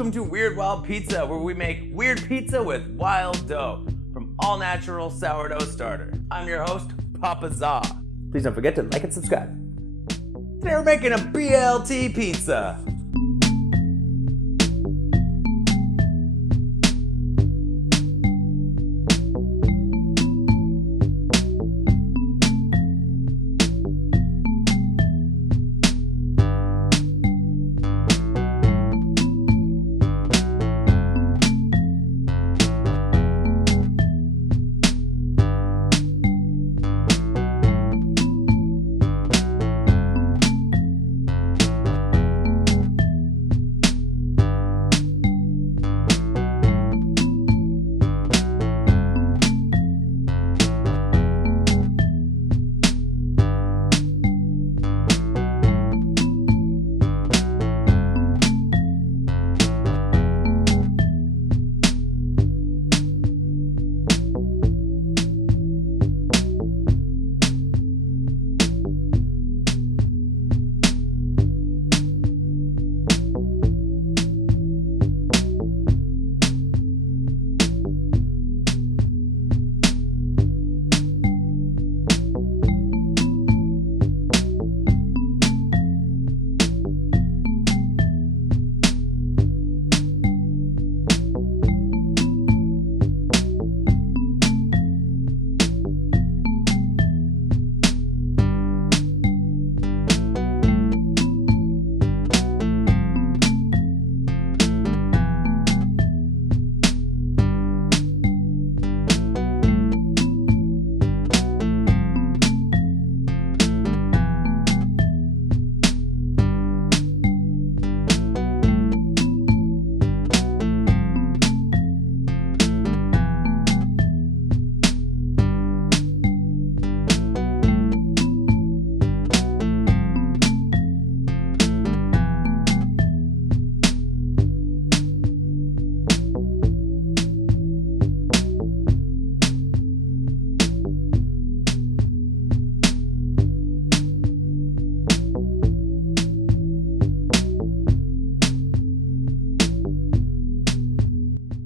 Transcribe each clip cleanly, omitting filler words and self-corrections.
Welcome to Weird Wild Pizza, where we make weird pizza with wild dough from all-natural Sourdough Starter. I'm your host, Papa Za. Please don't forget to like and subscribe. Today we're making a BLT pizza.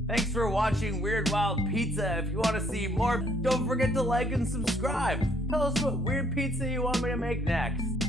Thanks for watching Weird Wild Pizza. If you want to see more, don't forget to like and subscribe. Tell us what weird pizza you want me to make next.